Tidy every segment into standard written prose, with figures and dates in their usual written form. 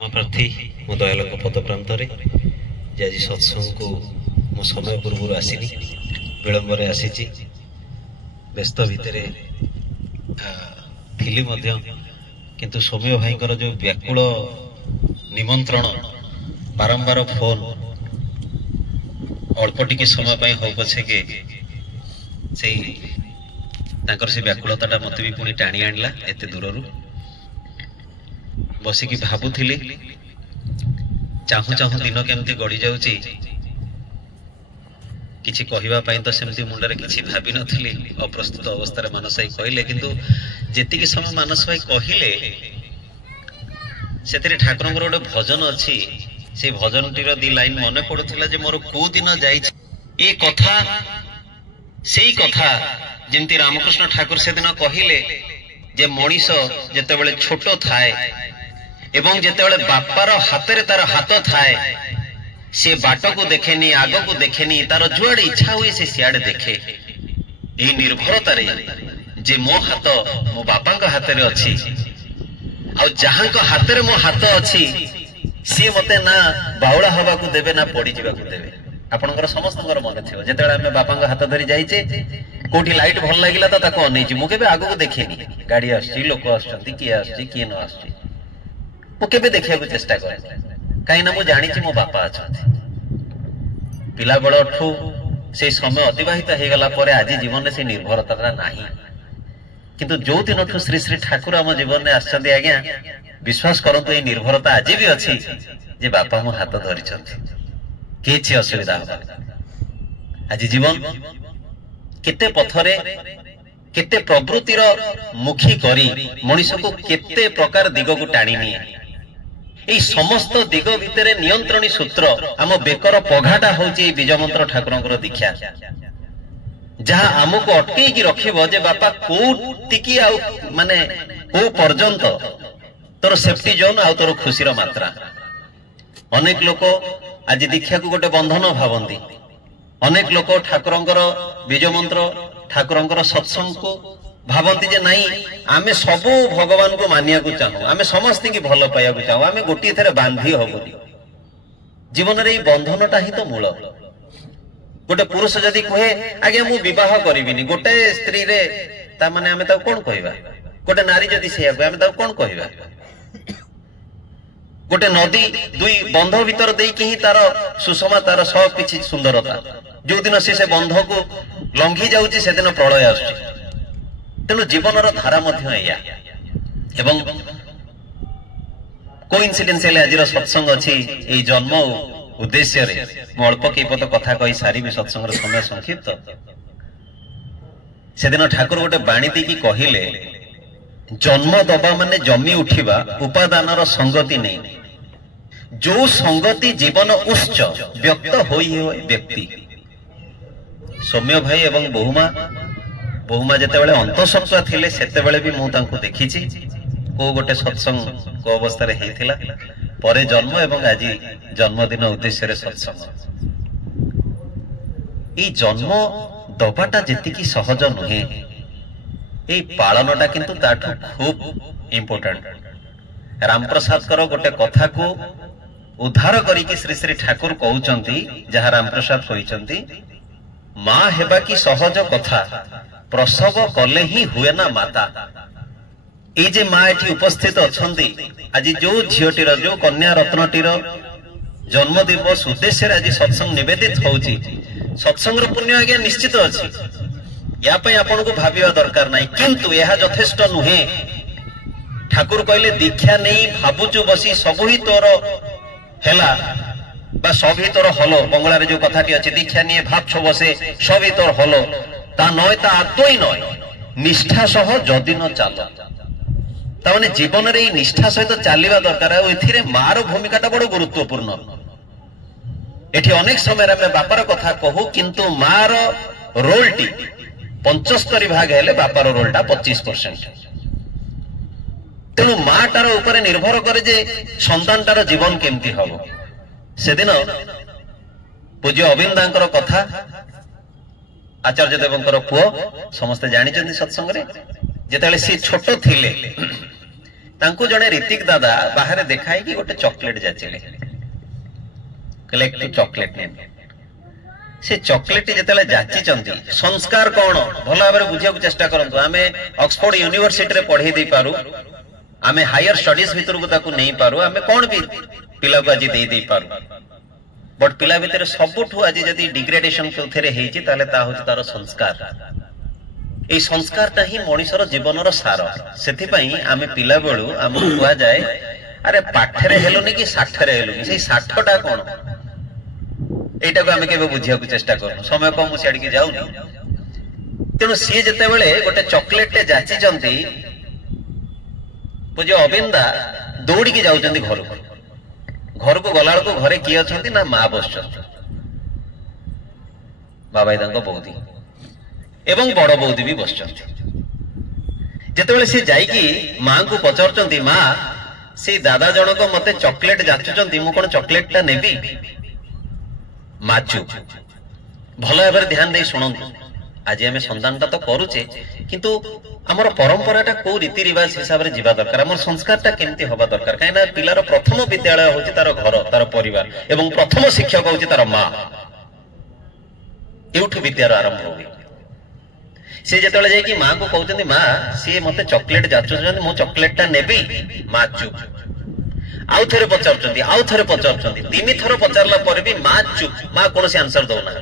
प्रार्थी मो दयाल पद प्रांत आज सत्संग को मो समय पूर्व आसनी विलंबर आसी व्यस्त भितर थी किंतु सौम्य भाई जो व्याकुल निमंत्रण बारंबार फोन अल्प टिके समय हो पछे के से व्याकुलता मत भी पुणी टाणी आणला एते दूर बसिकी भावुली चाहू चाहू दिन केमती गड़ी जाऊची किछि कहवाई तो सेमती मुंडरे किछि भाभी नथिली अप्रस्तुत अवस्था मानस भाई कहले किंतु जेतिकी समय मानस भाई कहले से ठाकुर गोटे भजन अच्छी से भजन टीर दी लाइन मन पड़ुला जे मोर को दिन जाई कथा सेई कथा जेमती रामकृष्ण ठाकुर से दिन कहले जे मनीष जेतेबेले छोट थाए एवं जेतेबेले बापार हाथ तार हाथ थाए से बाट को देखेनी आग को देखेनी तार जुआड़े इच्छा हुए से सियाड़े देखे यही निर्भरतार जे मो हाथ मो बापा हाथ में अच्छी आ जहां हाथ में मो हाथ अच्छी सी मते ना बाउला हवा को देवे ना पड़ी जावा को देवे आपनकर समस्त मन थी जिते आम बापा हाथ धरी जाइए कोठी लाइट भल लगिला तो ताको अनेची मु केबे आगु को देखेनी गाड़ी आछी लोक आछी किए आछी किए न आछी मु केबे देखिया को चेष्टा करे कहीं ना मु जानी मो बापा अच्छा पिला बड़ठू से समय अतिबाहित हो गला पर आज जीवन में से निर्भरता नहीं किंतु जो दिन श्री श्री ठाकुर आम जीवन में आसछन्ती आज्ञा विश्वास करंतु ये निर्भरता आज भी अच्छी जे बापा मो हाथ धरी किछि असुविधा आज जीवन केते पथरे केते प्रवृत्तिर मुखी करी मनीष को केते प्रकार दिग को टाणी निए এই সমস্ত দিগ ভিতরে নিয়ন্ত্রণী সূত্র আম বেকর পঘাটা হচ্ছে এই বীজমন্ত্র ঠাকুরଙ୍କର দীক্ষা যাহা আমକୁ অটকেইকি রখিব যে বাপা কোটিকি আউ মানে কো পর্যন্ত তোর সেফটি জোন আউ তোর খুশির মাত্রা অনেক লোক আজ দীক্ষাକୁ গোটে বন্ধন ভাবନ୍ତି অনেক লোক ঠাকুরଙ୍କର বীজমন্ত্র ঠাকুরଙ୍କର সৎসঙ্গକୁ भावती जे नहीं आमे सबू भगवान को मानिया को चाहू आमे समस्त की भल पाया को चाहू आमे गोटी थे बांधी हबनी जीवन रे बंधनटा ही तो मूल गोटे पुरुष जदि कहे आगे मु विवाह करिबिनी गोटे स्त्री रे ता माने आमे ता कोन कहबा गोटे नारी जदि सेया आमे ता कोन कहबा गोटे नदी दुई बंध भीतर देई कि तार सुषमा तार सब किछि सुंदरता जो दिन से बंध को लंघी जाउची से दिन प्रलय आसुची तेणु जीवन धारा एवं कोइंसिडेंशियल आज सत्संग अच्छी ये जन्म उद्देश्य मु अल्प कई पद कथा कही सारी सत्संग समय संक्षिप्त से दिन ठाकुर गोटे बाणी देकी कहले जन्म दबा माने जमी उठिबा उपादान संगति नहीं जो संगति जीवन उच्च व्यक्त होई व्यक्ति सौम्य भाई एवं बहुमा जेतेबेले अंतःसत्त्वा थिले सेतेबेले भी मु तांको देखिछि को गोटे सत्संग को अवस्था रे हेथिला परे जन्म एवं आज जन्मदिन उद्देश्य रे सत्संग ई जन्म दबाटा जेतिकी सहज नहे ए पालनटा किंतु ताठू खूब इंपोर्टेंट रामप्रसाद करो गोटे कथा को उद्धार करी कि श्री श्री ठाकुर कहउचंती जहा रामप्रसाद कहिचंती मां हेबा की सहज कथा प्रसव कले ही हुए ना माता ये जे माँ एठी उपस्थित अछंती आज जो झीटीर जो कन्या रत्नटीर जन्म दिवस उद्देश्य आज सत्संग निवेदित होउची सत्संग पुण्य आज्ञा निश्चित अच्छी या आपण को भाविया दरकार नहीं किंतु यह यथेष्ट नुहे ठाकुर कहले दीक्षा नहीं भाबुचु बसी सब ही तोर हेला बा सब ही तोर हलो बंगला जो कथाटी अच्छी दीक्षा नहीं भाबछ बसे सब ही तोर हलो ता नय ता आत्मई नय निष्ठा सह जदि न चाल ताने जीवन रे निष्ठा सहित चलवा दरकार एथिरे मार भूमिकाटा बड़ गुरुत्वपूर्ण एठी अनेक समय आम बापार कथा कहू किंतु मार रोल टी 75 भाग हेले बापार रोलटा 25%। तेणु माटार ऊपर निर्भर करे जे संतानटार जीवन केमती हम से दिन पूज्य अविंदांकर कथा आचार्य देवंकर पुओ समस्त जानी सत्संग रे जेतेले सी छोट थिले तांकु जने ऋतिक दादा बाहर देखाई कि गोटे चॉकलेट जाचिले कहले एक चॉकलेट ने से चॉकलेट जेतेले जाची चंदी संस्कार कोन भला भाबरे बुझिया चेष्टा करंतु आमे ऑक्सफोर्ड यूनिवर्सिटी रे पढाई दे पारू आमे हायर स्टडीज भितर को ताकू नहीं पारू आमे कोन भी पिला को आज दे पारू बट पिला भितर सबुठु आज जदी डिग्रेडेशन केथरे हेची ताले ता होची तार संस्कार ए संस्कारटा ही मनुष्यर जीवनर सार सेथि पई आमे पिला बेलु आम कुआ जाए अरे पाठरे हेलुनी कि साठरे हेलुनी से साठटा कोन एटा को आमे केबे बुझिया को चेष्टा करू समय कम सियाडी के जाउनी तेनु सी जते बेले गोटे चॉकलेट टे जाची जंती पूज्य अबिंदा दौड़ी के जाउचंती घर को गला को घरे किए अछंती ना मां बसछंती बाबा दांको बौदी एवं बड़ बौदी भी बसछंती जेतेबेले से जाई की मां को पचारचंती मां से दादा जनक मते चॉकलेट जाचुचंती मु कोन चॉकलेट टा नेबी माचु भल भाव ध्यान दे शुणु आज आम संधानटा तो करुचे किंतु आमर परंपराटा को रीति रिवाज हिसाब से जीवा दरकार आम संस्कारटा केमती हवा दरकार कहीं पिलार प्रथम विद्यालय होची तार घर तार परिवार एवं प्रथम शिक्षक होची तार मां एउठु विद्यार आरंभ हुए से जेतेबेले जाई कि मां को कहउचंदी मां से मते चॉकलेट जाचुचंदी मु चॉकलेटटा नेबी मां चुप आउ थरे पचारचंदी आउ थरे पचारचंदी तीन थर पचारला पर भी मां चुप मां कोनोसी आंसर दउना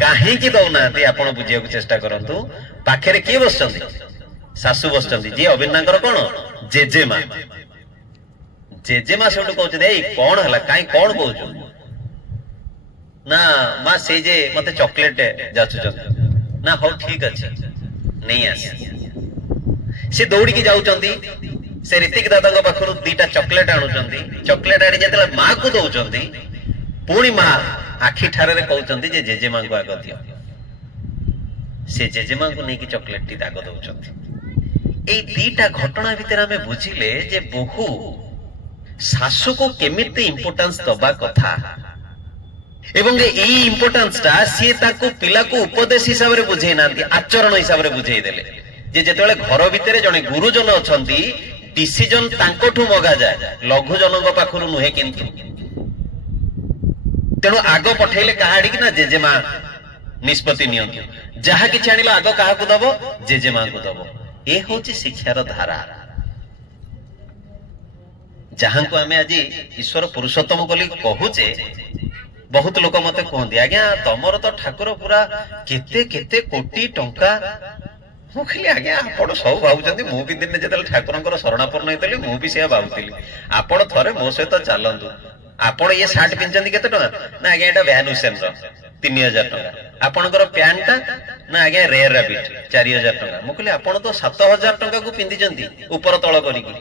काहे की दउना ते आपण बुझिया को चेष्टा करंतु पाखरे के बसचंदी सासु बसचंदी जे अबिन्नांकर कोन जेजेमा सेटु कहउचंदी ए कोन हला काई कोन कहउछु ना मां से जे मते चॉकलेट जाचुचंदी ना हो ठीक अछि नहीं आसी से दौड़ी की जाउचंदी से ऋतिक दादा को पाखरु दीटा चॉकलेट आणुचंदी चॉकलेट आनी जेतला मां को दउचंदी पुणी मां आखि ठारे रे कहउचंदी जे जेजेमा को आगो दियो से जेजेमा को नै कि चॉकलेट टी दागो दउचंदी ए दीटा घटना भितर हमें बुझिले जे बहु सासु को केमिति इंपोर्टेंस दबा कथा एवं ए इंपोर्टेंस टा सी ताको पिला को उपदेश हिसाब रे बुझेई नांती आचरण हिसाब रे बुझेई देले जे जेतेबेले घर भितरे जने गुरुजन अछंती डिसीजन तांकोठु मगा जाए लघु जनक पाखरु नुहे किंतु तेणु आग पठेले कहाड़ी कि ना जेजेमा निष्पत्ति नियंतु जहा किछि आनिला आग काहा को दबो जेजेमा को दबो ए होची शिक्षार धारा जहां को हमें आज ईश्वर पुरुषोत्तम बोली कहूचे बहुत लोक मते कहंदी आज्ञा तमर तो ठाकुर पूरा केते केते कोटी टंका मु खाली आज्ञा आपण सब भावुचंदी मु भी दिन जेतल ठाकुरंकर शरणापन्न हेतली मु भी से भावुतिली आपण थरे मो सहित चालंतु आपण ये शर्ट पिनचंदी केते टंका ना आज्ञा एटा वैन हुसैन रो 3000 टंका आपणकर पैंट टा ना आज्ञा रेयर रैबिट 4000 टंका मु कहली आपण तो 7000 टंका को पिंदिचंदी ऊपर तळ करिकी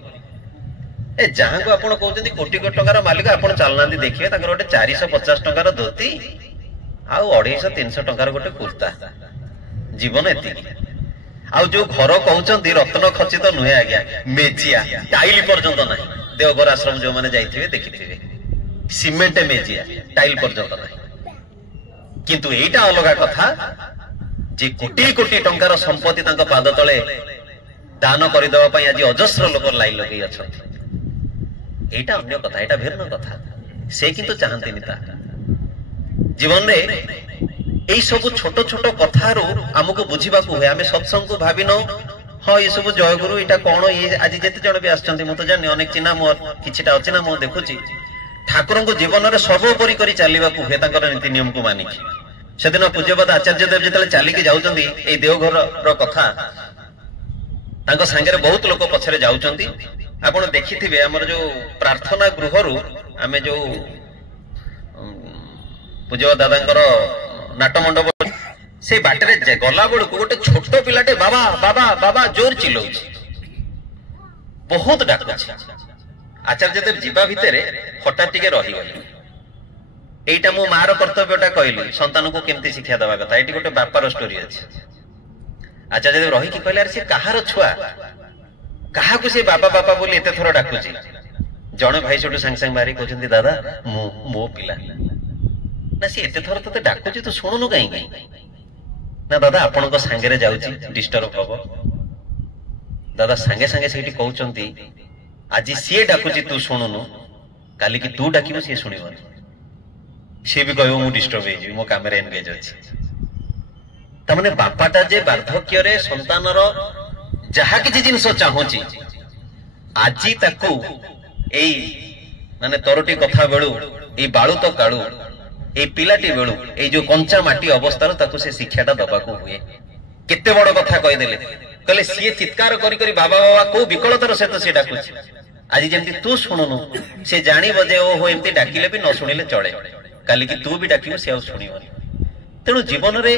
ए जहां को आपण कहउचंदी कोटी कोटी टंकार मालिक आपण चालनांदी देखिए ताकर गोटे 450 टंकार धोती आ 250 300 टंकार गोटे कुर्ता जीवन एति आ जो घर कहउचंदी रत्न खचित नुहे आज्ञा मेजिया टाइल पर्यंत नाही देवघर आश्रम जो माने जाइथिबे देखिथिबे सीमेंट मेजिया टाइल पर्यंत नाही किंतु एटा अलगा कथा जे कोटी कोटी टंकार संपत्ति तांका पाद तळे दान करि देबा पई आज अजस्र लोक लाइन लगेई अछंती एटा अन्य कथा एटा भिन्न कथा से किंतु चाहंती निता जीवन रे एई सब छोट छोट कथारो हमको बुझिबा को होय हमें सत्संग को भाबिनो हां ये सब जय गुरु एटा कोन ये आज जेते जण भी आछंती म तो जानि अनेक चिन्हा मोर किछिटा अछि ना म देखुची ठाकुर को जीवन रे सर्वोपरि करी चालिबा को होय तांकर नीति नियम को मानि सेदिन पूज्यपाद आचार्य देव जेतले चाली के जाउचंदी ए देवघर रो कथा तांको संगे बहुत लोक पछरे जाउचंदी आपण देखिथिबे हमर जो प्रार्थना गृहरु आमे जो पूज्यपाद दादांकर नाट मंडप से बाटरे गला बेलू गोटे छोट पिलाटे बाबा बाबा बाबा जोर चिल्लाउछि बहुत डाकुछि आचार्य देव जीवा भितरे हठात टिके रही गली एइटा मो मार कर्तव्यटा कहली संतान को केमती शिक्षा देवा कथा एटी गोटे बापार स्टोरी अछि आचार्य देव रही कि कहले अरे से कहार छुआ कहा को से बाबा बाबा बोली एते थोर डाकुछि जणे भाई सेटु संग संग मारी कहउछन्ती दादा मो पिला ना से एते थोर तते डाकुछि तो सुनुनु काई ना दादा आपण को संगे रे जाउछि डिस्टर्ब हबो दादा सांगे सांगे से कहते आज सी डाकुची तू शुणुनु काली की तू डाक सी शुण सी भी कह मु डिस्टर्ब हो मो काम एनगेज अच्छी तमने बापाटा जे वार्धक्य संतानर जहा किसी जिनस चाहूची आज ताकू एई माने तोरटी कथा बेलू ए बालू तो कालू ए पिलाटी बेलू ए जो कंचा माटी अवस्था ताकू से शिक्षाटा दबाकू हुए केते बड़ कथा कहीदेले कहले सी चित्कार करी करी बाबा बाबा को विकलतार सहित सी डाकुची आज जमी तू शुणुनु से जानिब जे ओहो एमती डाकिले भी न शुणिले चले काली की तू भी डाकिबो से शुणिबनी तेणु जीवन रे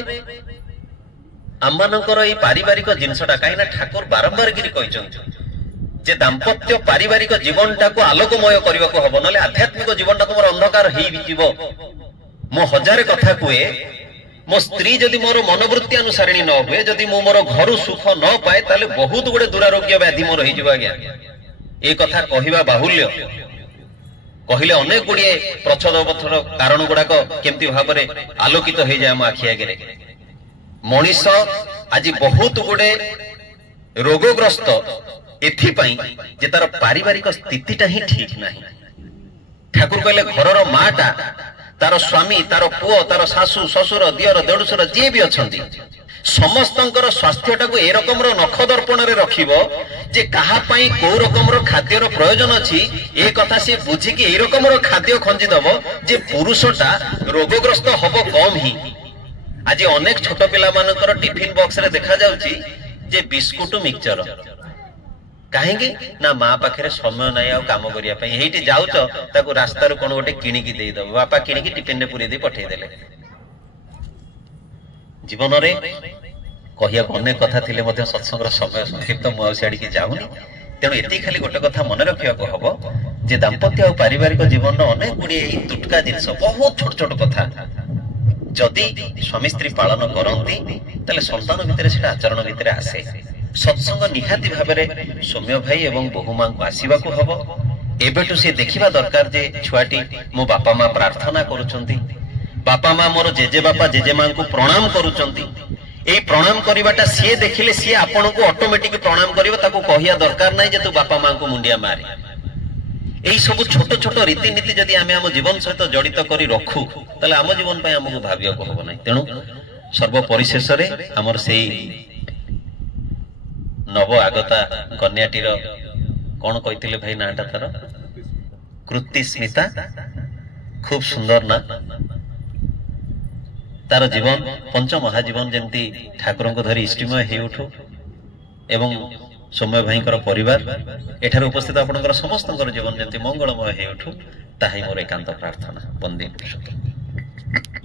आममानकर एई पारिवारिक जिनसटा काईना ठाकुर बारंबार गिरी कहिसंती जे दाम्पत्य पारिवारिक जीवनटा को आलोकमय करने को हबो नले आध्यात्मिक जीवनटा तुमर अंधकार हेई जीवो मो हजार कथा कुए मो स्त्री जदि मोर मनोवृत्ति अनुसारिणी न हुए जदि मो मोर घर सुख न पाए ताले बहुत गुडे दुरारोग्य व्याधि मोर होई जीवा गया ए कथा कहिबा बाहुल्य कहिले अनेक गुडिए प्रच्छदपथर कारण गुडाक केमती भाबरे आलोकित हो जाए आखि आगे मनीष आज बहुत गुडे रोगग्रस्त एथिपाई जे तार पारिवारिक स्थितिटा ही ठीक नहीं ठाकुर कहले घरर माटा तार स्वामी तार पुओ तार सासू ससुर दियर देढुसुर जे भी अछंती समस्तंकर स्वास्थ्यटा को ए रकम नख दर्पण रे रखिबो जे कहा पाई को रकम खाद्यर प्रयोजन अछि ए कथा से बुझी कि ए रकम खाद्य खंजी दबो जे पुरुषटा रोगग्रस्त हबो कम ही आज अनेक छोट पिला मानकर टिफिन बॉक्स रे देखा जाउची जे बिस्कुट मिक्सचर कहीं ना माँ पाखे समय ना कम करने जाऊच रास्ता कौन गोटे किणिकी देदब बापा किणिकी टिफिन पूरी दे पठेदेले जीवन रे कहिया अनेक कथा थिले मध्य सत्संग समय संक्षिप्त मुझे जाऊनी तेणु ये खाली गोटे कथा मन रखा हम जे दाम्पत्य और पारिवारिक जीवन अनेक गुड़े तुटका जिनस बहुत छोट छोट कथा जदि स्वामी स्त्री पालन करती संतान भितर आचरण भितर आसे सत्संग निहाती भाव सौम्य भाई एवं बहु मां को आसवा को हम एबेटू से देखा दरकार जे छुआटी मो बापा माँ प्रार्थना करुचंती बापा माँ मोर जेजे बापा जेजे मां को प्रणाम करुचंती ए प्रणाम करवाटा सी देखिले सी आपण को ऑटोमेटिक प्रणाम करिवो ताको कहिया दरकार नाही जे तू बापा मां को मुंडिया मारे एई सब छोट छोट रीतिनीति जदि आमे हम जीवन सहित जड़ित करी रखू ताले आम जीवन पय हमको भाबिया को हबो नाही तेणु सर्व परिशेष रे हमर सेई नव आगता कन्याटीर कौन कहते भाई नाटा तार कृति स्मिता खूब सुंदर ना तार जीवन पंच महाजीवन जमती ठाकुर को धरी इष्टिमय हो उठू एवं सौम्य भाई परिवार एठार उपस्थित आपंकर समस्त जीवन जमती मंगलमय हो उठू ताही मोर एकांत प्रार्थना। वंदे पुरुषोत्तम।